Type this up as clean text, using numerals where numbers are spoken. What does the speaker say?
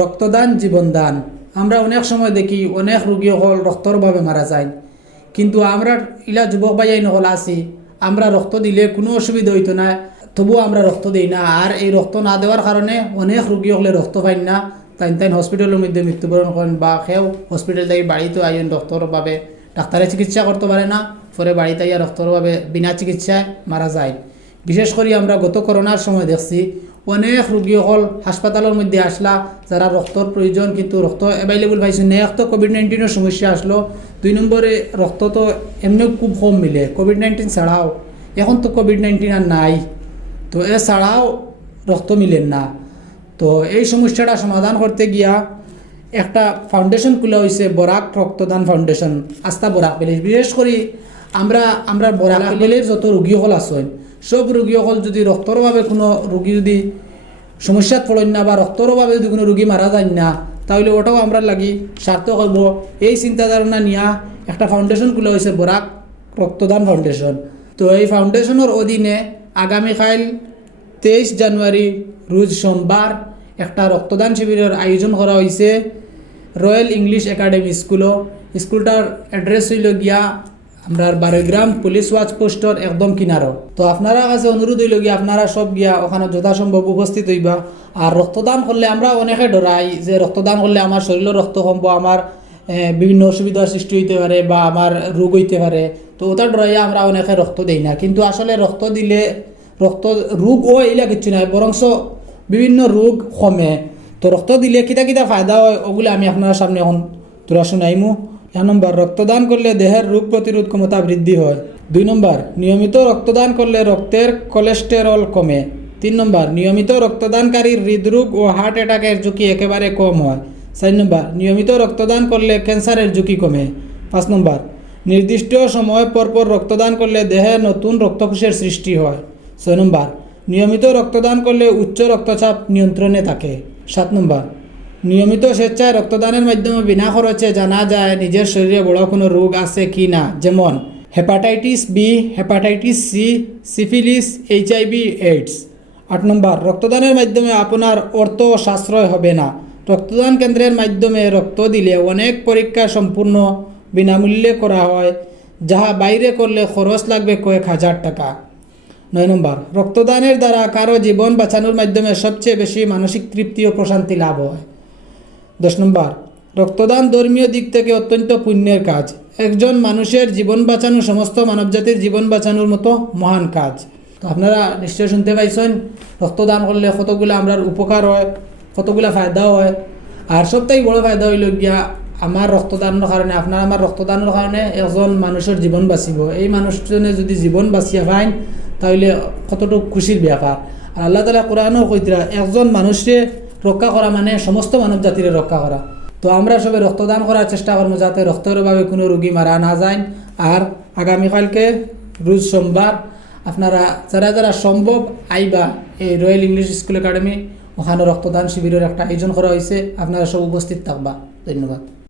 রক্তদান জীবনদান। আমরা অনেক সময় দেখি অনেক রোগী হল রক্তর অভাবে মারা যায়, কিন্তু আমরা ইলা যুবক ভাইয়াই নহল আছি, আমরা রক্ত দিলে কোনো অসুবিধা হইতো না, তবুও আমরা রক্ত দিই না। আর এই রক্ত না দেওয়ার কারণে অনেক রোগী হলে রক্ত পাই না, তাই হসপিটালের মধ্যে মৃত্যুবরণ করেন বা সেও হসপিটাল থেকে বাড়িতে আইন রক্তর অভাবে ডাক্তারে চিকিৎসা করতে পারে না, পরে বাড়িতে আইয়া রক্তর অভাবে বিনা চিকিৎসায় মারা যায়। বিশেষ করে আমরা গত করোনার সময় দেখছি অনেক রোগী হল হাসপাতালের মধ্যে আসলা যারা রক্তর প্রয়োজন, কিন্তু রক্ত অ্যাভেলেবল পাইছে না। এক তো কোভিড-19 সমস্যা আসলো, 2 নম্বরে রক্ত তো এমনিও খুব কম মিলে কোভিড-19 ছাড়াও। এখন তো কোভিড-19 আর নাই, তো এছাড়াও রক্ত মিলেন না। তো এই সমস্যাটা সমাধান করতে গিয়া একটা ফাউন্ডেশন খোলা হয়েছে, বরাক রক্তদান ফাউন্ডেশন, আস্থা বরাক ভ্যালি। বিশেষ করে আমরা বরাক ভ্যালির যত রোগী হল আছেন, সব রোগী হল যদি রক্তর অভাবে কোনো রোগী যদি সমস্যাত পড়েন না বা রক্তর অভাবে যদি কোনো রোগী মারা যায় না, তাহলে ওটাও আমরা লাগি সার্থক হব। এই চিন্তাধারণা নিয়ে একটা ফাউন্ডেশন খোলা হয়েছে, বরাক রক্তদান ফাউন্ডেশন। তো এই ফাউন্ডেশনের অধীনে আগামীকাল 23 জানুয়ারি রোজ সোমবার একটা রক্তদান শিবিরের আয়োজন করা হয়েছে রয়্যাল ইংলিশ একাডেমি স্কুলটার অ্যাড্রেস হইল গিয়া আমরা 12 গ্রাম পুলিশ ওয়াচ পোস্টর একদম কিনারো। তো আপনারা কাছে অনুরোধ হইল গিয়া আপনারা সব গিয়া ওখানে যথাসম্ভব উপস্থিত হইবা। আর রক্তদান করলে আমরা অনেকে ডরাই যে রক্তদান করলে আমার শরীরের রক্ত কমব, আমার বিভিন্ন অসুবিধার সৃষ্টি হইতে পারে বা আমার রোগ হইতে পারে, তো ওটা ডরাইয়া আমরা অনেকে রক্ত দেই না। কিন্তু আসলে রক্ত দিলে রোগ ও এলা কিচ্ছু নাই, বরংস বিভিন্ন রোগ কমে। তো রক্ত দিলে কিতা ফায়দা হয় ওগুলো আমি আপনার সামনে এখন তোরা শুনাইমু। 1 নম্বর, রক্তদান করলে দেহের রোগ প্রতিরোধ ক্ষমতা বৃদ্ধি হয়। 2 নম্বর, নিয়মিত রক্তদান করলে রক্তের কোলেস্টেরল কমে। 3 নম্বর, নিয়মিত রক্তদানকারীর হৃদরোগ ও হার্ট অ্যাটাকের ঝুঁকি একেবারে কম হয়। 4 নম্বর, নিয়মিত রক্তদান করলে ক্যান্সারের ঝুঁকি কমে। 5 নম্বর, নির্দিষ্ট সময় পরপর রক্তদান করলে দেহে নতুন রক্তকোষের সৃষ্টি হয়। 6 নম্বর, নিয়মিত রক্তদান করলে উচ্চ রক্তচাপ নিয়ন্ত্রণে থাকে। 7 নম্বর, নিয়মিত স্বেচ্ছায় রক্তদানের মাধ্যমে বিনা খরচে জানা যায় নিজের শরীরে বড় কোনো রোগ আছে কি না, যেমন hepatitis B, hepatitis C, syphilis, HIV, AIDS. 8 নম্বর, রক্তদানের মাধ্যমে আপনার অর্থ সাশ্রয় হবে না। রক্তদান কেন্দ্রের মাধ্যমে রক্ত দিলে অনেক পরীক্ষা সম্পূর্ণ বিনামূল্যে করা হয়, যাহা বাইরে করলে খরচ লাগবে কয়েক হাজার টাকা। 9 নম্বর, রক্তদানের দ্বারা কারো জীবন বাঁচানোর মাধ্যমে সবচেয়ে বেশি মানসিক তৃপ্তি ও প্রশান্তি লাভ হয়। 10 নম্বর, রক্তদান ধর্মীয় দিক থেকে অত্যন্ত পুণ্যের কাজ। একজন মানুষের জীবন বাঁচানো সমস্ত মানবজাতির জীবন বাঁচানোর মতো মহান কাজ। তো আপনারা নিশ্চয় শুনতে পাইছেন রক্তদান করলে কতগুলো আমরা উপকার হয়, কতগুলো ফায়দা হয়। আর সবথেকে বড় ফায়দা হইল গিয়া আমার রক্তদানের কারণে, আপনার আমার রক্তদানের কারণে একজন মানুষের জীবন বাঁচিব। এই মানুষজনে যদি জীবন বাঁচিয়া পাইন তাহলে কতটুকু খুশির ব্যাপার। আর আল্লাহ তাআলা কোরআনও কইতরা একজন মানুষকে রক্ষা করা মানে সমস্ত মানব জাতির রক্ষা করা। তো আমরা সবাই রক্তদান করার চেষ্টা করবো যাতে রক্তের অভাবে কোনো রোগী মারা না যায়। আর আগামীকালকে রোজ সোমবার আপনারা যারা সম্ভব আইবা এই রয়্যাল ইংলিশ স্কুল একাডেমি, ওখানে রক্তদান শিবিরের একটা আয়োজন করা হয়েছে, আপনারা সব উপস্থিত থাকবা। ধন্যবাদ।